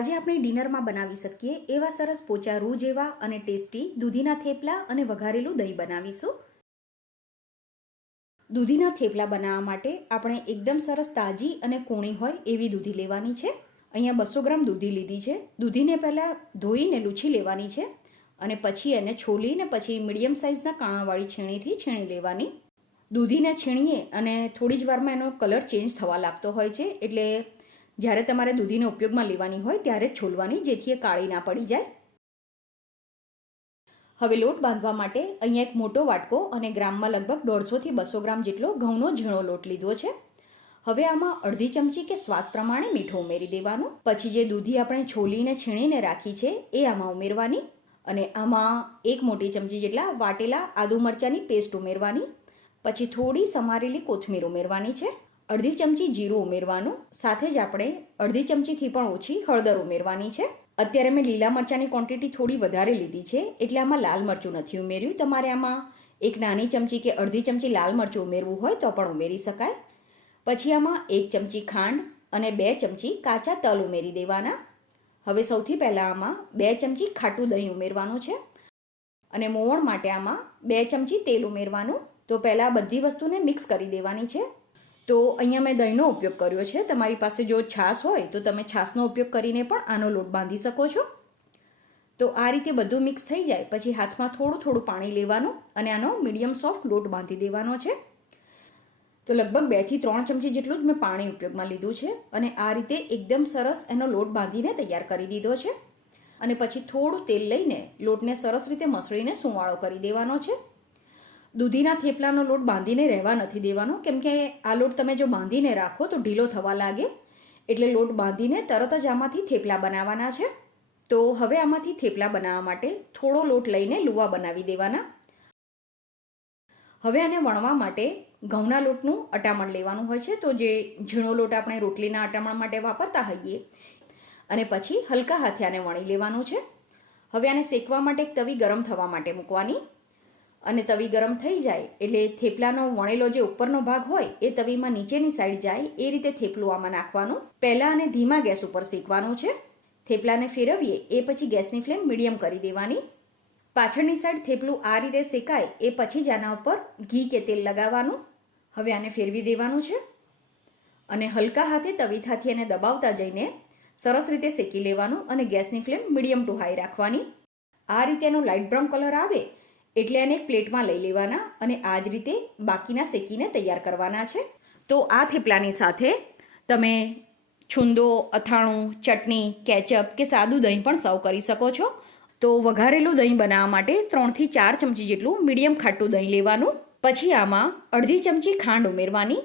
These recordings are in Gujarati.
આજે આપણે ડિનરમાં બનાવી શકીએ એવા સરસ પોચા રૂ જેવા અને ટેસ્ટી દૂધીના થેપલા અને વઘારેલું દહીં બનાવીશું. દૂધીના થેપલા બનાવવા માટે આપણે એકદમ સરસ તાજી અને કૂણી હોય એવી દૂધી લેવાની છે. અહીંયા 200 ગ્રામ દૂધી લીધી છે. દૂધીને પહેલાં ધોઈને લૂછી લેવાની છે અને પછી એને છોલીને પછી મીડિયમ સાઇઝના કાણાવાળી છીણીથી છીણી લેવાની. દૂધીને છીણીએ અને થોડી જ વારમાં એનો કલર ચેન્જ થવા લાગતો હોય છે, એટલે જ્યારે તમારે દૂધીને ઉપયોગમાં લેવાની હોય ત્યારે જ છોલવાની, જેથી એ કાળી ના પડી જાય. હવે લોટ બાંધવા માટે અહીંયા એક મોટો વાટકો અને ગ્રામમાં લગભગ 150 થી 200 ગ્રામ જેટલો ઘઉંનો ઝીણો લોટ લીધો છે. હવે આમાં અડધી ચમચી કે સ્વાદ પ્રમાણે મીઠું ઉમેરી દેવાનું. પછી જે દૂધી આપણે છોલીને છીણીને રાખી છે એ આમાં ઉમેરવાની અને આમાં એક મોટી ચમચી જેટલા વાટેલા આદુ મરચાંની પેસ્ટ ઉમેરવાની. પછી થોડી સમારેલી કોથમીર ઉમેરવાની છે. અડધી ચમચી જીરું ઉમેરવાનું. સાથે જ આપણે અડધી ચમચીથી પણ ઓછી હળદર ઉમેરવાની છે. અત્યારે મેં લીલા મરચાંની ક્વોન્ટિટી થોડી વધારે લીધી છે, એટલે આમાં લાલ મરચું નથી ઉમેર્યું. તમારે આમાં એક નાની ચમચી કે અડધી ચમચી લાલ મરચું ઉમેરવું હોય તો પણ ઉમેરી શકાય. પછી આમાં 1 ચમચી ખાંડ અને 2 ચમચી કાચા તલ ઉમેરી દેવાના. હવે સૌથી પહેલાં આમાં 2 ચમચી ખાટું દહીં ઉમેરવાનું છે અને મોવણ માટે આમાં 2 ચમચી તેલ ઉમેરવાનું. તો પહેલાં બધી વસ્તુને મિક્સ કરી દેવાની છે. તો અહીંયા મેં દહીંનો ઉપયોગ કર્યો છે. તમારી પાસે જો છાશ હોય તો તમે છાશનો ઉપયોગ કરીને પણ આનો લોટ બાંધી શકો છો. તો આ રીતે બધું મિક્સ થઈ જાય પછી હાથમાં થોડું થોડું પાણી લેવાનું અને આનો મીડિયમ સોફ્ટ લોટ બાંધી દેવાનો છે. તો લગભગ 2 થી 3 ચમચી જેટલું જ મેં પાણી ઉપયોગમાં લીધું છે અને આ રીતે એકદમ સરસ એનો લોટ બાંધીને તૈયાર કરી દીધો છે. અને પછી થોડું તેલ લઈને લોટને સરસ રીતે મસળીને સુંવાળો કરી દેવાનો છે. દૂધીના થેપલાનો લોટ બાંધીને રહેવા નથી દેવાનો, કેમ કે આ લોટ તમે જો બાંધીને રાખો તો ઢીલો થવા લાગે, એટલે લોટ બાંધીને તરત જ આમાંથી થેપલા બનાવવાના છે. તો હવે આમાંથી થેપલા બનાવવા માટે થોડો લોટ લઈને લુવા બનાવી દેવાના. હવે આને વણવા માટે ઘઉંના લોટનું અટામણ લેવાનું હોય છે. તો જે ઝીણો લોટ આપણે રોટલીના અટામણ માટે વાપરતા હોઈએ અને પછી હલકા હાથે આને વણી લેવાનું છે. હવે આને શેકવા માટે એક તવી ગરમ થવા માટે મૂકવાની અને તવી ગરમ થઈ જાય એટલે થેપલાનો વણેલો જે ઉપરનો ભાગ હોય એ તવીમાં નીચેની સાઈડ જાય એ રીતે થેપલું આમાં નાખવાનું. પહેલાં આને ધીમા ગેસ ઉપર શેકવાનું છે. થેપલાને ફેરવીએ એ પછી ગેસની ફ્લેમ મીડિયમ કરી દેવાની. પાછળની સાઈડ થેપલું આ રીતે શેકાય એ પછી જ આના ઉપર ઘી કે તેલ લગાવવાનું. હવે આને ફેરવી દેવાનું છે અને હલકા હાથે તવીથાથી એને દબાવતા જઈને સરસ રીતે શેકી લેવાનું અને ગેસની ફ્લેમ મીડિયમ ટુ હાઈ રાખવાની. આ રીતે એનો લાઇટ બ્રાઉન કલર આવે એટલે એને એક પ્લેટમાં લઈ લેવાના અને આ જ રીતે બાકીના શેકીને તૈયાર કરવાના છે. તો આ થેપલાની સાથે તમે છુંદો, અથાણું, ચટણી, કેચઅપ કે સાદું દહીં પણ સર્વ કરી શકો છો. તો વઘારેલું દહીં બનાવવા માટે 3 થી 4 ચમચી જેટલું મીડિયમ ખાટું દહીં લેવાનું. પછી આમાં અડધી ચમચી ખાંડ ઉમેરવાની.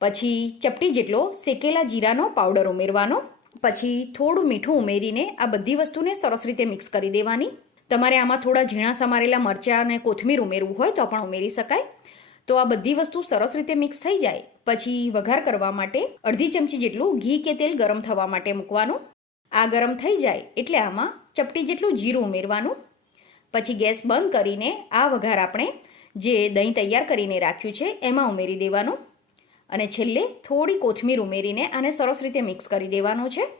પછી ચપટી જેટલો શેકેલા જીરાનો પાવડર ઉમેરવાનો. પછી થોડું મીઠું ઉમેરીને આ બધી વસ્તુને સરસ રીતે મિક્સ કરી દેવાની. તમારે આમાં થોડા ઝીણા સમારેલા મરચાં અને કોથમીર ઉમેરવું હોય તો પણ ઉમેરી શકાય. તો આ બધી વસ્તુ સરસ રીતે મિક્સ થઈ જાય પછી વઘાર કરવા માટે અડધી ચમચી જેટલું ઘી કે તેલ ગરમ થવા માટે મૂકવાનું. આ ગરમ થઈ જાય એટલે આમાં ચપટી જેટલું જીરું ઉમેરવાનું. પછી ગેસ બંધ કરીને આ વઘાર આપણે જે દહીં તૈયાર કરીને રાખ્યું છે એમાં ઉમેરી દેવાનું અને છેલ્લે થોડી કોથમીર ઉમેરીને આને સરસ રીતે મિક્સ કરી દેવાનું છે.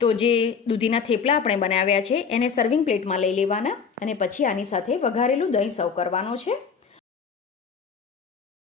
તો જે દૂધીના થેપલા આપણે બનાવ્યા છે એને સર્વિંગ પ્લેટમાં લઈ લેવાના અને પછી આની સાથે વઘારેલું દહીં સર્વ કરવાનો છે.